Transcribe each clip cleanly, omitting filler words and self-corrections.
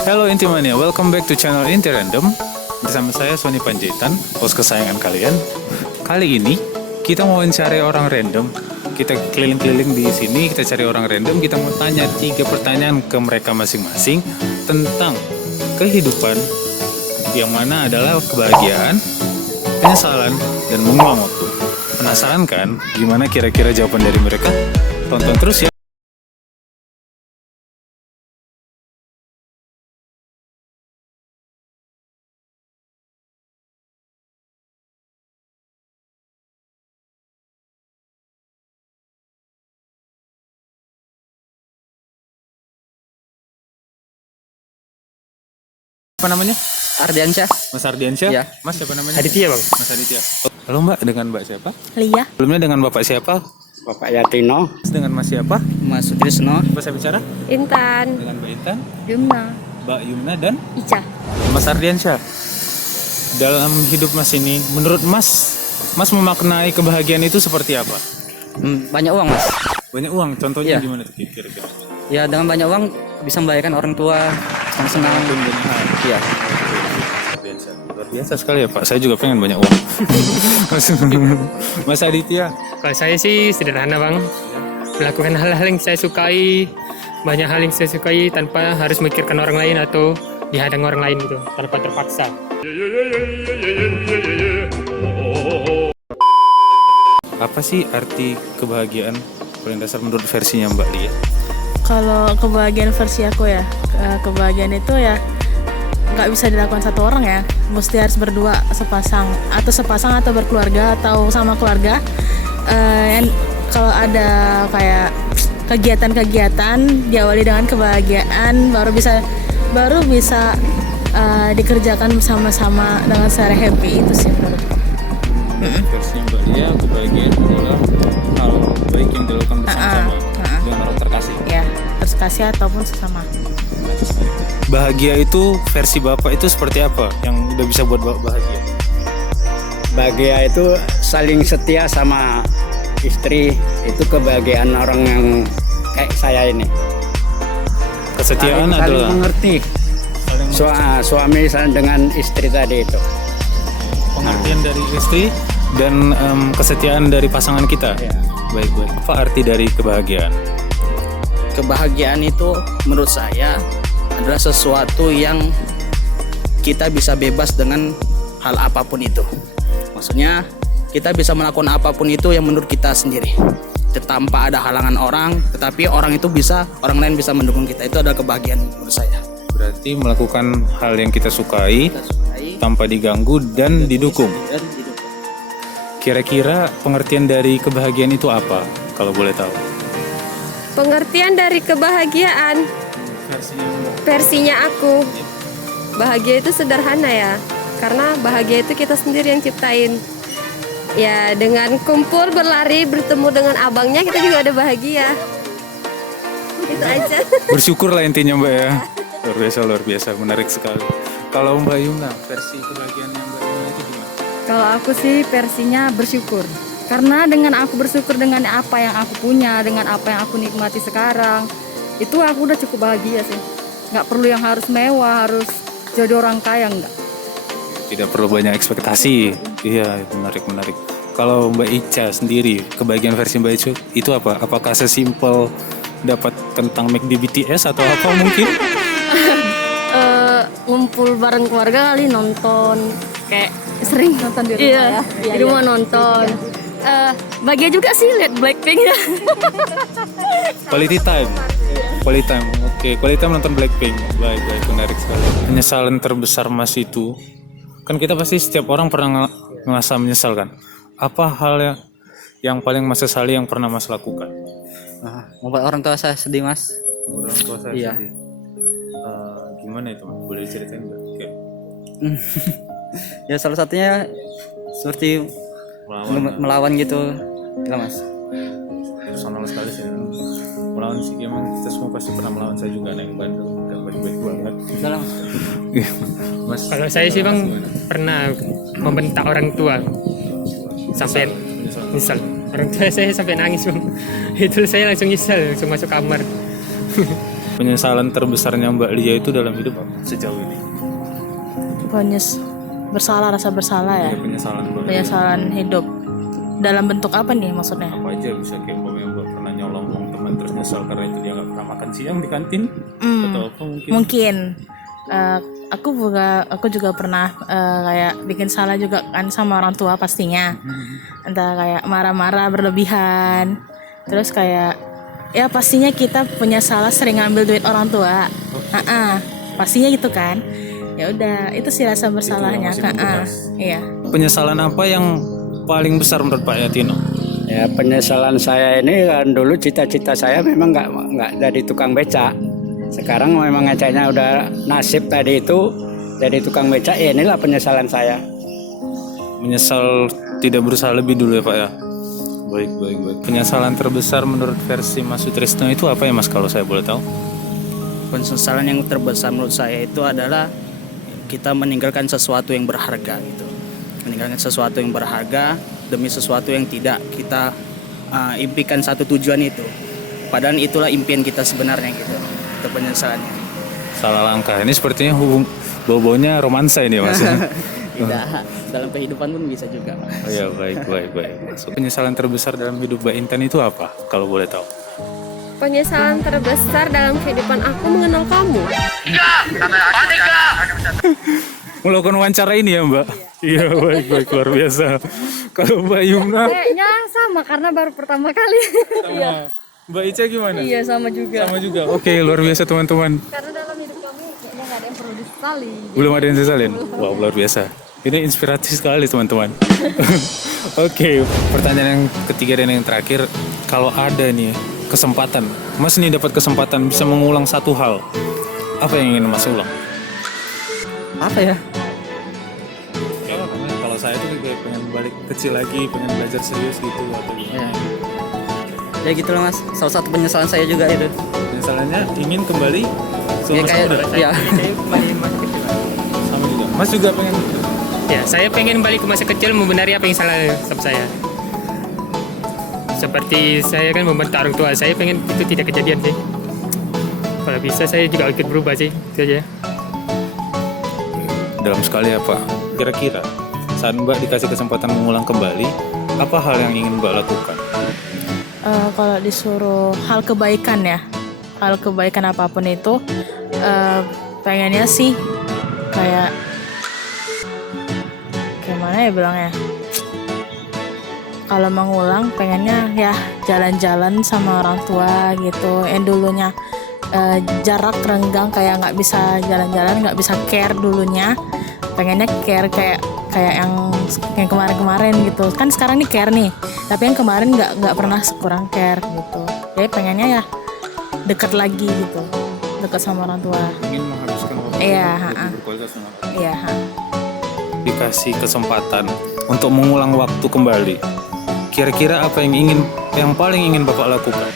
Halo Intimania, welcome back to channel Inti Random. Bersama saya Sony Panjaitan, host kesayangan kalian. Kali ini kita mau mencari orang random. Kita keliling-keliling di sini, kita cari orang random. Kita mau tanya 3 pertanyaan ke mereka masing-masing tentang kehidupan, yang mana adalah kebahagiaan, penyesalan, dan mengulang waktu. Penasaran kan gimana kira-kira jawaban dari mereka? Tonton terus ya. Apa namanya? Ardiansyah. Mas Ardiansyah? Iya. Mas siapa namanya? Aditya, Bang. Mas Aditya. Halo Mbak, dengan Mbak siapa? Lia. Sebelumnya dengan Bapak siapa? Bapak Yatino. Dengan Mas siapa? Mas Sutrisno. Siapa saya bicara? Intan. Dengan Mbak Intan, Yumna. Mbak Yumna, dan Ica. Mas Ardiansyah. Dalam hidup Mas ini, menurut Mas memaknai kebahagiaan itu seperti apa? Banyak uang, Mas. Banyak uang, contohnya Iya. gimana tuh kira-kira? Ya, dengan banyak uang bisa membahagiakan orang tua, senang-senang. Iya. Luar biasa sekali ya Pak, saya juga pengen banyak uang. Mas Aditya. Kalau saya sih sederhana bang, melakukan hal-hal yang saya sukai, banyak hal yang saya sukai tanpa harus memikirkan orang lain atau dihadang orang lain gitu, tanpa terpaksa. Apa sih arti kebahagiaan paling dasar menurut versinya Mbak Lia? Kalau kebahagiaan versi aku ya, kebahagiaan itu ya nggak bisa dilakukan satu orang ya, mesti harus berdua, sepasang atau berkeluarga atau sama keluarga. Kalau ada kayak kegiatan-kegiatan diawali dengan kebahagiaan, baru bisa dikerjakan bersama-sama dengan secara happy, itu sih menurutku. Versinya Mbak Lia, kebahagiaan adalah hal baik yang dilakukan bersama-sama dengan orang terkasih. Ya, terus kasih ataupun sesama. Bahagia itu versi Bapak itu seperti apa yang udah bisa buat Bapak bahagia? Bahagia itu saling setia sama istri. Itu kebahagiaan orang yang kayak saya ini. Kesetiaan Saling adalah mengerti. Suami dengan istri tadi itu. pengertian dari istri dan kesetiaan dari pasangan kita. Ya. Baik-baik. Apa arti dari kebahagiaan? Kebahagiaan itu menurut saya adalah sesuatu yang kita bisa bebas dengan hal apapun itu. Maksudnya kita bisa melakukan apapun itu yang menurut kita sendiri, tanpa ada halangan orang, tetapi orang lain bisa mendukung kita. Itu adalah kebahagiaan menurut saya. Berarti melakukan hal yang kita sukai Kita sukai tanpa diganggu dan didukung. dan didukung. Kira-kira pengertian dari kebahagiaan itu apa? Kalau boleh tahu. Pengertian dari kebahagiaan versinya aku, bahagia itu sederhana ya, karena bahagia itu kita sendiri yang ciptain. Ya, dengan kumpul berlari bertemu dengan abangnya kita juga ada bahagia. Itu aja. Bersyukur lah intinya Mbak ya. Luar biasa, menarik sekali. Kalau Mbak Yumna, versi kebahagiaannya Mbak Yumna itu gimana? Kalau aku sih versinya bersyukur. Karena dengan aku bersyukur dengan apa yang aku punya, dengan apa yang aku nikmati sekarang, itu aku udah cukup bahagia sih. Nggak perlu yang harus mewah, harus jadi orang kaya, enggak. Tidak perlu banyak ekspektasi. Iya, menarik. Kalau Mbak Ica sendiri, kebahagiaan versi Mbak Ica itu apa? Apakah sesimpel dapat kentang McD BTS atau apa mungkin? Ngumpul bareng keluarga kali, nonton, kayak sering nonton di rumah ya. Di rumah nonton. Bahagia juga sih lihat Blackpink ya. Quality time. Oke, quality time nonton Blackpink. Baik, menarik sekali. Penyesalan terbesar Mas itu, kan kita pasti setiap orang pernah ngerasa menyesal kan? Apa hal yang paling Mas sesali yang pernah Mas lakukan? Membuat orang tua saya sedih, Mas. Orang tua saya Iya. sedih. Gimana itu Mas? Boleh diceritain nggak? Kayak Ya salah satunya seperti melawan gitu. Gila, Mas. personal sekali sih. Melawan sih, emang kita semua pasti pernah melawan. Saya juga anak yang bandel, nggak baik-baik banget. Salah. Mas, Kalau saya sih bang pernah membentak orang tua sampai nyesal. Orang tua saya sampai nangis bang. Itu saya langsung nyesal, langsung masuk kamar. penyesalan terbesarnya Mbak Lia itu dalam hidup apa sejauh ini? Bersalah, rasa bersalah ya. Penyesalan Mbak Lia. Penyesalan hidup. Dalam bentuk apa nih maksudnya? Apa aja bisa kayak Mbak pernah nyolong uang teman terus nyesal karena itu dia nggak pernah makan siang di kantin atau apa mungkin? Mungkin. Aku juga pernah kayak bikin salah juga kan sama orang tua pastinya. Entah kayak marah-marah berlebihan. Terus kayak ya pastinya kita punya salah sering ngambil duit orang tua. Pastinya gitu kan. Ya udah, itu sih rasa bersalahnya. Iya. Penyesalan apa yang paling besar menurut Pak Yatino? Ya penyesalan saya ini kan dulu cita-cita saya memang nggak jadi tukang beca. Sekarang memang ngeceknya udah nasib tadi itu jadi tukang beca. Ya inilah penyesalan saya. Menyesal tidak berusaha lebih dulu ya Pak ya. Baik. Penyesalan terbesar menurut versi Mas Sutrisno itu apa ya Mas kalau saya boleh tahu? Penyesalan yang terbesar menurut saya itu adalah kita meninggalkan sesuatu yang berharga gitu. Meninggalkan sesuatu yang berharga demi sesuatu yang tidak kita impikan satu tujuan itu. Padahal itulah impian kita sebenarnya gitu. Itu penyesalannya. Salah langkah. Ini sepertinya bau-baunya romansa ini Mas. Tidak, dalam kehidupan pun bisa juga. Oh ya, baik. Penyesalan terbesar dalam hidup Mbak Intan itu apa kalau boleh tahu? Penyesalan terbesar dalam kehidupan aku mengenal kamu. Melakukan wawancara ini ya Mbak? Iya, baik, luar biasa. Kalau Mbak Yumna? Kayaknya sama karena baru pertama kali. Sama. Mbak Ica gimana? Iya sama juga. Sama juga. Oke, luar biasa teman-teman. Karena dalam hidup kami kayaknya nggak ada yang perlu disesali. Belum ada yang sesalin? Wow, luar biasa. Ini inspiratif sekali teman-teman. Oke, pertanyaan yang ketiga dan yang terakhir. Kalau ada nih kesempatan, Mas nih dapat kesempatan bisa mengulang satu hal. Apa yang ingin Mas ulang? Apa ya? Kalau saya tuh kayak pengen balik kecil lagi, pengen belajar serius gitu atau gimana. Ya gitu loh Mas. Salah satu penyesalan saya juga itu. Penyesalannya ingin kembali Ya kayak ya. Sama juga. Mas juga pengen. Ya, saya pengen balik ke masa kecil membenari apa yang salah sama saya. Seperti saya kan membantu orang tua, saya pengen itu tidak kejadian sih. Kalau bisa saya juga ikut berubah sih, itu aja. Dalam sekali apa? Kira-kira saat Mbak dikasih kesempatan mengulang kembali, apa hal yang ingin Mbak lakukan? Kalau disuruh hal kebaikan ya, hal kebaikan apapun itu, pengennya sih kayak gimana ya bilangnya, kalau mengulang pengennya ya jalan-jalan sama orang tua gitu. Yang dulunya jarak renggang kayak nggak bisa jalan-jalan, nggak bisa care dulunya, pengennya care kayak yang kemarin-kemarin gitu kan. Sekarang nih care nih, tapi yang kemarin nggak pernah kurang care gitu. Jadi pengennya ya deket lagi gitu, deket sama orang tua. Ingin menghabiskan waktu Iya, berkualitas dengan orang tua. Iya. Dikasih kesempatan untuk mengulang waktu kembali, kira-kira apa yang paling ingin Bapak lakukan?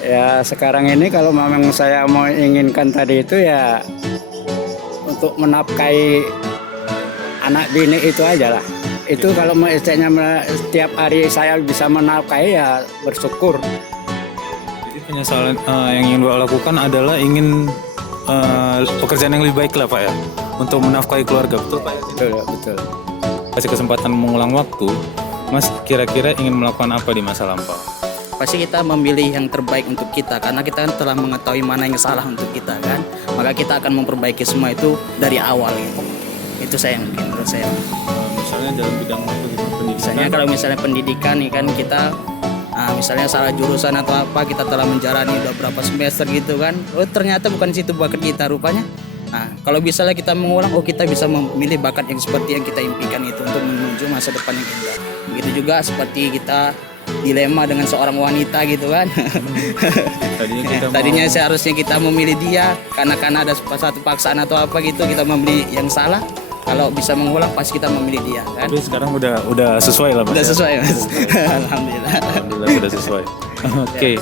Ya sekarang ini kalau memang saya mau inginkan tadi itu ya untuk menafkahi anak bini itu aja lah. Itu kalau mau esteknya setiap hari saya bisa menafkahi ya bersyukur. Jadi penyesalan yang ingin Bapak lakukan adalah ingin pekerjaan yang lebih baik lah Pak ya, untuk menafkahi keluarga, betul Pak? Betul. Kasih kesempatan mengulang waktu, Mas kira-kira ingin melakukan apa di masa lampau? Pasti kita memilih yang terbaik untuk kita karena kita kan telah mengetahui mana yang salah untuk kita kan. Maka kita akan memperbaiki semua itu dari awal gitu. Itu saya yang menurut saya. Misalnya dalam bidang pendidikan. Misalnya kalau misalnya pendidikan nih kan kita misalnya salah jurusan atau apa, kita telah menjalani udah berapa semester gitu kan. Oh ternyata bukan situ bakat kita rupanya. Nah, kalau misalnya kita mengulang, kita bisa memilih bakat yang seperti yang kita impikan itu untuk menuju masa depan yang indah. Begitu juga seperti kita dilema dengan seorang wanita gitu kan. Tadinya seharusnya kita memilih dia karena ada satu paksaan atau apa gitu, kita memilih yang salah. Kalau bisa mengulang pasti kita memilih dia kan. Tapi sekarang udah sesuai lah Mas. Udah ya? sesuai Mas. Alhamdulillah sudah sesuai. Oke,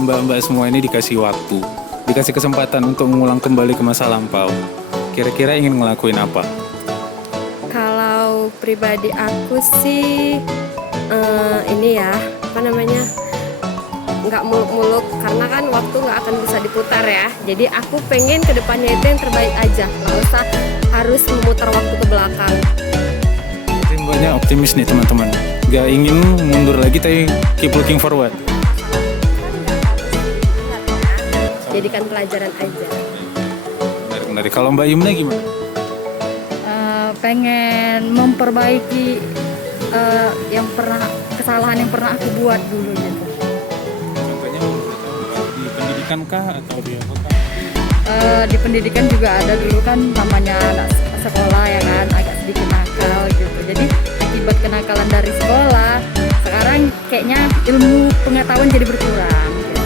mbak-mbak semua ini dikasih waktu, dikasih kesempatan untuk mengulang kembali ke masa lampau. Kira-kira ingin ngelakuin apa? Kalau pribadi aku sih ini ya, apa namanya? nggak muluk-muluk karena kan waktu nggak akan bisa diputar ya. Jadi aku pengen kedepannya itu yang terbaik aja, nggak usah harus memutar waktu ke belakang. Jadi mbaknya optimis nih teman-teman. Gak ingin mundur lagi tapi keep looking forward. Jadikan pelajaran aja. Menarik. Kalau Mbak Yumna gimana? Pengen memperbaiki kesalahan yang pernah aku buat dulu gitu. Contohnya di pendidikan kah atau di apa kah? Di pendidikan juga ada dulu kan namanya anak sekolah ya kan agak sedikit nakal gitu. Jadi akibat kenakalan dari sekolah sekarang kayaknya ilmu pengetahuan jadi berkurang. Gitu.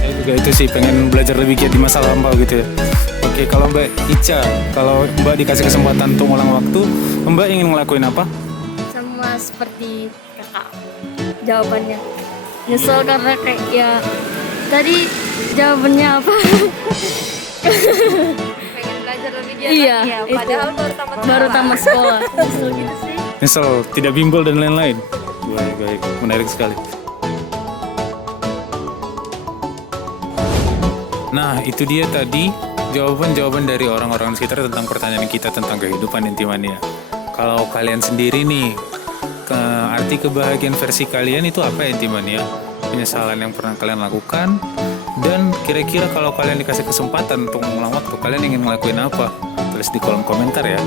Saya juga itu sih pengen belajar lebih giat di masa lampau gitu ya. Oke, kalau Mbak Ica, kalau Mbak dikasih kesempatan untuk ulang waktu, Mbak ingin ngelakuin apa? Sama seperti kakak jawabannya. Nyesel karena kayak ya tadi jawabannya apa? Pengen belajar lebih giat Iya, lagi ya, itu. padahal Baru tamat sekolah. Nyesel gitu sih. Misal tidak bimbel dan lain-lain. Baik, menarik sekali. Nah, itu dia tadi jawaban-jawaban dari orang-orang sekitar tentang pertanyaan kita tentang kehidupan intimania. Kalau kalian sendiri nih, arti kebahagiaan versi kalian itu apa ya intimania? Penyesalan yang pernah kalian lakukan? Dan kira-kira kalau kalian dikasih kesempatan untuk mengulang waktu, kalian ingin ngelakuin apa? Tulis di kolom komentar ya.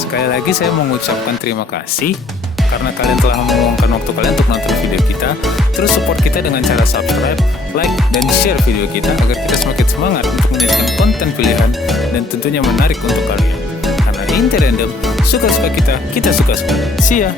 Sekali lagi saya mengucapkan terima kasih karena kalian telah meluangkan waktu kalian untuk nonton video kita. Terus support kita dengan cara subscribe, like, dan share video kita agar kita semakin semangat untuk menyajikan konten pilihan dan tentunya menarik untuk kalian. Karena inti random, suka-suka kita suka-suka. See ya!